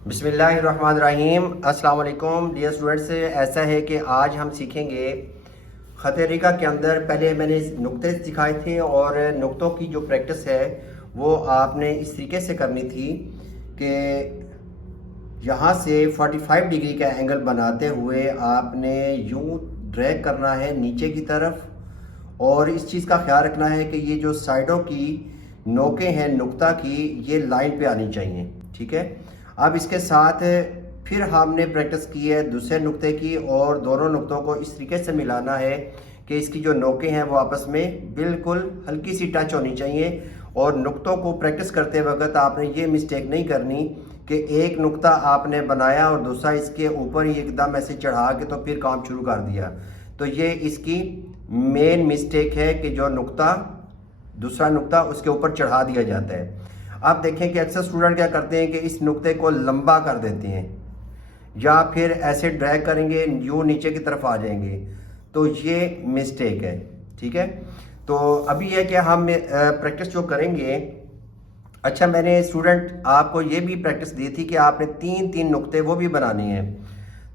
बिस्मिल्लाहिर्रहमानिर्रहीम। अस्सलाम वालेकुम डियर स्टूडेंट्स। ऐसा है कि आज हम सीखेंगे ख़त रिका के अंदर पहले मैंने नुक्ते सिखाए थे और नुक्तों की जो प्रैक्टिस है वो आपने इस तरीके से करनी थी कि यहाँ से 45 डिग्री का एंगल बनाते हुए आपने यूँ ड्रैग करना है नीचे की तरफ और इस चीज़ का ख्याल रखना है कि ये जो साइडों की नोकें हैं नुक्ता की ये लाइन पे आनी चाहिए। ठीक है, अब इसके साथ फिर हमने प्रैक्टिस की है दूसरे नुक्ते की और दोनों नुक्तों को इस तरीके से मिलाना है कि इसकी जो नोकें हैं वो आपस में बिल्कुल हल्की सी टच होनी चाहिए। और नुक्तों को प्रैक्टिस करते वक्त आपने ये मिस्टेक नहीं करनी कि एक नुक्ता आपने बनाया और दूसरा इसके ऊपर ही एकदम ऐसे चढ़ा के तो फिर काम शुरू कर दिया। तो ये इसकी मेन मिस्टेक है कि जो नुक्ता दूसरा नुक्ता उसके ऊपर चढ़ा दिया जाता है। अब देखें कि अक्सर स्टूडेंट क्या करते हैं कि इस नुक्ते को लंबा कर देते हैं या फिर ऐसे ड्रैग करेंगे यूँ नीचे की तरफ आ जाएंगे, तो ये मिस्टेक है। ठीक है, तो अभी यह कि हम प्रैक्टिस जो करेंगे, अच्छा मैंने स्टूडेंट आपको ये भी प्रैक्टिस दी थी कि आपने तीन तीन नुक्ते वो भी बनाने हैं,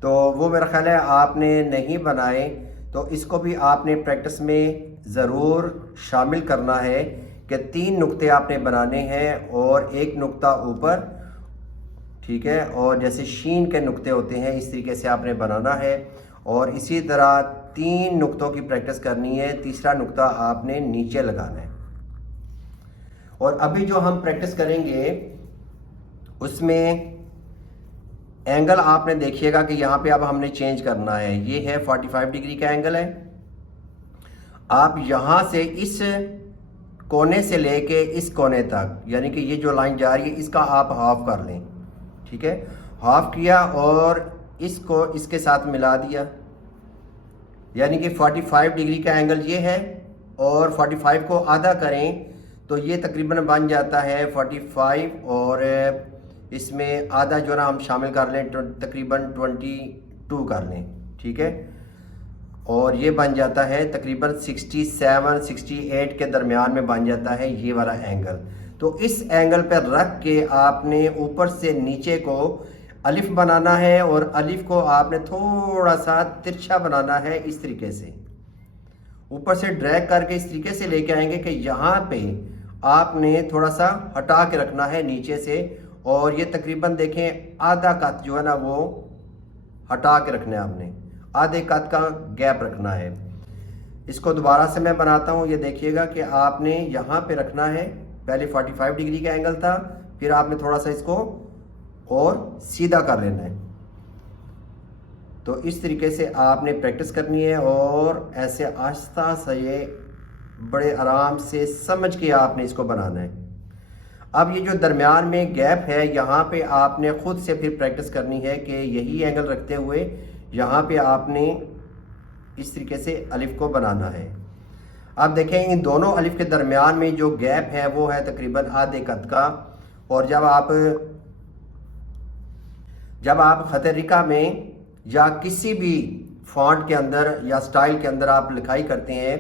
तो वो मेरा ख्याल है आपने नहीं बनाए, तो इसको भी आपने प्रैक्टिस में ज़रूर शामिल करना है कि तीन नुक्ते आपने बनाने हैं और एक नुक्ता ऊपर। ठीक है, और जैसे शीन के नुक्ते होते हैं इस तरीके से आपने बनाना है और इसी तरह तीन नुक्तों की प्रैक्टिस करनी है, तीसरा नुक्ता आपने नीचे लगाना है। और अभी जो हम प्रैक्टिस करेंगे उसमें एंगल आपने देखिएगा कि यहाँ पे अब हमने चेंज करना है। ये है 45 डिग्री का एंगल है। आप यहाँ से इस कोने से लेके इस कोने तक, यानी कि ये जो लाइन जा रही है इसका आप हाफ कर लें। ठीक है, हाफ किया और इसको इसके साथ मिला दिया, यानी कि 45 डिग्री का एंगल ये है और 45 को आधा करें तो ये तकरीबन बन जाता है 45 और इसमें आधा जो ना हम शामिल कर लें तकरीबन 22 कर लें। ठीक है, और ये बन जाता है तकरीबन 67-68 के दरमियान में बन जाता है ये वाला एंगल। तो इस एंगल पर रख के आपने ऊपर से नीचे को अलिफ बनाना है और अलिफ को आपने थोड़ा सा तिरछा बनाना है इस तरीके से, ऊपर से ड्रैग करके इस तरीके से लेके आएंगे कि यहाँ पे आपने थोड़ा सा हटा के रखना है नीचे से और ये तकरीबन देखें आधा कत जो है ना वो हटा के रखना है, आपने आधे कत का गैप रखना है। इसको दोबारा से मैं बनाता हूँ, ये देखिएगा कि आपने यहाँ पे रखना है, पहले 45 डिग्री का एंगल था, फिर आपने थोड़ा सा इसको और सीधा कर लेना है। तो इस तरीके से आपने प्रैक्टिस करनी है और ऐसे आहिस्ता से ये बड़े आराम से समझ के आपने इसको बनाना है। अब ये जो दरमियान में गैप है यहाँ पे आपने खुद से फिर प्रैक्टिस करनी है कि यही एंगल रखते हुए यहाँ पे आपने इस तरीके से अलिफ को बनाना है। अब देखें इन दोनों अलिफ के दरमियान में जो गैप है वो है तकरीबन आधे कद का। और जब आप ख़त रिका में या किसी भी फॉन्ट के अंदर या स्टाइल के अंदर आप लिखाई करते हैं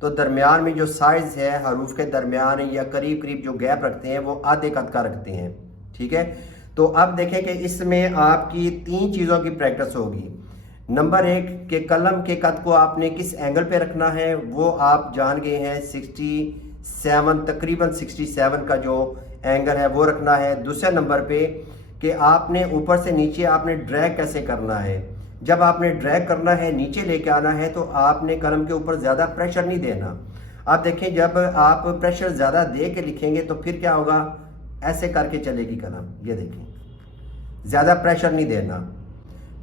तो दरमियान में जो साइज़ है हरूफ के दरमियान या करीब करीब जो गैप रखते हैं वो आधे कद का रखते हैं। ठीक है, तो अब देखें कि इसमें आपकी तीन चीज़ों की प्रैक्टिस होगी। नंबर एक के कलम के कद को आपने किस एंगल पे रखना है वो आप जान गए हैं, 67 तकरीबन 67 का जो एंगल है वो रखना है। दूसरे नंबर पे कि आपने ऊपर से नीचे आपने ड्रैग कैसे करना है। जब आपने ड्रैग करना है नीचे लेके आना है तो आपने कलम के ऊपर ज़्यादा प्रेशर नहीं देना। आप देखें जब आप प्रेशर ज़्यादा दे के लिखेंगे तो फिर क्या होगा, ऐसे करके चलेगी कलम, ये देखें, ज़्यादा प्रेशर नहीं देना।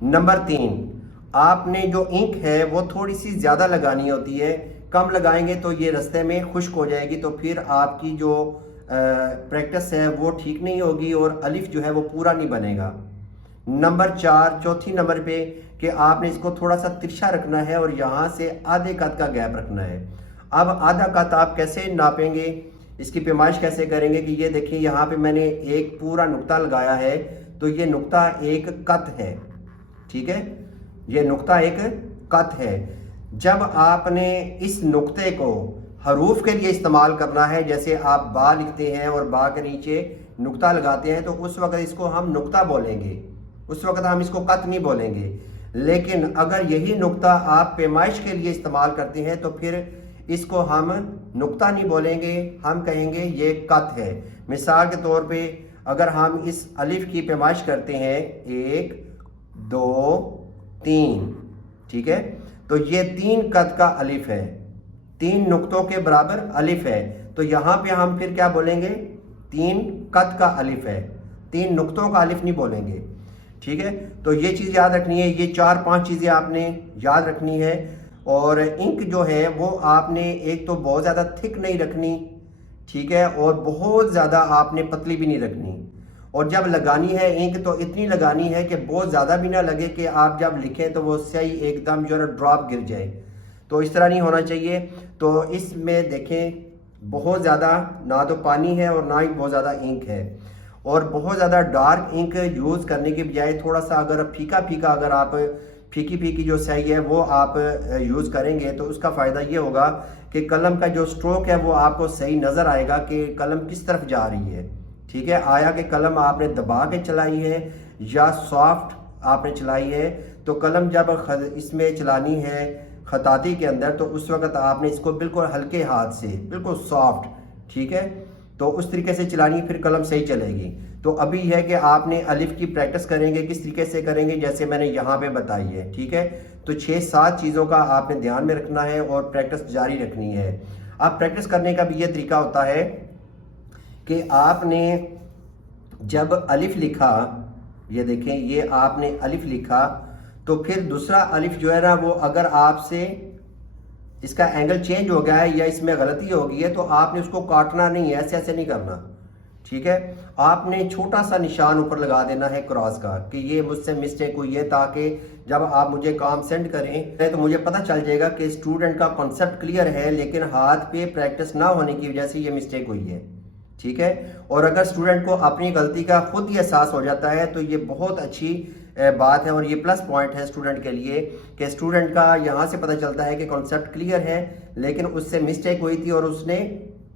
नंबर तीन, आपने जो इंक है वो थोड़ी सी ज़्यादा लगानी होती है, कम लगाएंगे तो ये रास्ते में खुश्क हो जाएगी, तो फिर आपकी जो प्रैक्टिस है वो ठीक नहीं होगी और अलिफ जो है वो पूरा नहीं बनेगा। नंबर चार, चौथी नंबर पे कि आपने इसको थोड़ा सा तिरछा रखना है और यहाँ से आधे कद का गैप रखना है। अब आधा कद आप कैसे नापेंगे, इसकी पैमाइश कैसे करेंगे कि ये देखिए यहाँ पे मैंने एक पूरा नुक्ता लगाया है तो ये नुक्ता एक कत है। ठीक है, ये नुक्ता एक कत है। जब आपने इस नुक्ते को हरूफ के लिए इस्तेमाल करना है, जैसे आप बा लिखते हैं और बा के नीचे نقطہ لگاتے ہیں تو اس وقت اس کو ہم نقطہ بولیں گے، اس وقت ہم اس کو قط نہیں بولیں گے۔ لیکن اگر یہی نقطہ آپ پیمائش کے لیے استعمال کرتے ہیں تو پھر اس کو ہم نقطہ نہیں بولیں گے، ہم کہیں گے یہ قط ہے۔ مثال کے طور پہ اگر ہم اس الف کی پیمائش کرتے ہیں 1 2 3، ٹھیک ہے، تو یہ 3 قط کا الف ہے، 3 نقطوں کے برابر الف ہے، تو یہاں پہ ہم پھر کیا بولیں گے؟ 3 قط کا الف ہے، 3 نقطوں کا الف نہیں بولیں گے، ٹھیک ہے۔ تو یہ چیز یاد رکھنی ہے، یہ 4-5 چیزیں آپ نے یاد رکھنی ہے۔ اور انک جو ہے وہ آپ نے ایک تو بہت زیادہ تھک نہیں رکھنی، ٹھیک ہے، اور بہت زیادہ آپ نے پتلی بھی نہیں رکھنی، اور جب لگانی ہے انک تو اتنی لگانی ہے کہ بہت زیادہ بھی نہ لگے کہ آپ جب لکھیں تو وہ سیاہی ایک دم جو ہے ڈراپ گر جائے، تو اس طرح نہیں ہونا چاہیے۔ تو اس میں دیکھیں بہت زیادہ نہ تو پانی ہے اور نہ ہی بہت زیادہ انک ہے، اور بہت زیادہ ڈارک انک یوز کرنے کے بجائے تھوڑا سا اگر پھیکا اگر آپ پھیکی جو سیاہی ہے وہ آپ یوز کریں گے تو اس کا فائدہ یہ ہوگا کہ قلم کا جو سٹروک ہے وہ آپ کو صحیح نظر آئے گا کہ قلم کس طرف جا رہی ہے، ٹھیک ہے، آیا کہ قلم آپ نے دبا کے چلائی ہے یا سافٹ آپ نے چلائی ہے۔ تو قلم جب اس میں چلانی ہے خطاطی کے اندر تو اس وقت آپ نے اس کو بالکل ہلکے ہاتھ سے بالکل سافٹ، ٹھیک ہے، تو اس طریقے سے چلانی پھر قلم صحیح چلے گی۔ تو ابھی ہے کہ آپ نے الف کی پریکٹس کریں گے، کس طریقے سے کریں گے جیسے میں نے یہاں پہ بتائی ہے، ٹھیک ہے۔ تو 6-7 چیزوں کا آپ نے دھیان میں رکھنا ہے اور پریکٹس جاری رکھنی ہے۔ اب پریکٹس کرنے کا بھی یہ طریقہ ہوتا ہے کہ آپ نے جب الف لکھا، یہ دیکھیں یہ آپ نے الف لکھا تو پھر دوسرا الف جو ہے نا وہ اگر آپ سے اس کا اینگل چینج ہو گیا ہے یا اس میں غلطی ہو گئی ہے تو آپ نے اس کو کاٹنا نہیں ہے، ایسے نہیں کرنا، ٹھیک ہے۔ آپ نے چھوٹا سا نشان اوپر لگا دینا ہے کراس کا کہ یہ مجھ سے مسٹیک ہوئی ہے، تاکہ جب آپ مجھے کام سینڈ کریں تو مجھے پتہ چل جائے گا کہ اسٹوڈنٹ کا کنسیپٹ کلیئر ہے لیکن ہاتھ پہ پریکٹس نہ ہونے کی وجہ سے یہ مسٹیک ہوئی ہے، ٹھیک ہے۔ اور اگر اسٹوڈنٹ کو اپنی غلطی کا خود ہی احساس ہو جاتا ہے تو یہ بہت اچھی بات ہے اور یہ پلس پوائنٹ ہے اسٹوڈنٹ کے لیے کہ اسٹوڈنٹ کا یہاں سے پتہ چلتا ہے کہ کنسیپٹ کلیئر ہے لیکن اس سے مسٹیک ہوئی تھی اور اس نے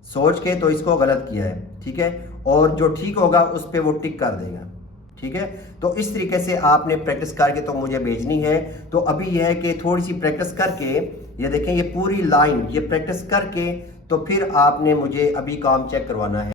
سوچ کے تو اس کو غلط کیا ہے، ٹھیک ہے، اور جو ٹھیک ہوگا اس پہ وہ ٹک کر دے گا، ٹھیک ہے۔ تو اس طریقے سے آپ نے پریکٹس کر کے تو مجھے بھیجنی ہے۔ تو ابھی یہ ہے کہ تھوڑی سی پریکٹس کر کے یہ دیکھیں یہ پوری لائن یہ پریکٹس کر کے تو پھر آپ نے مجھے ابھی کام چیک کروانا ہے۔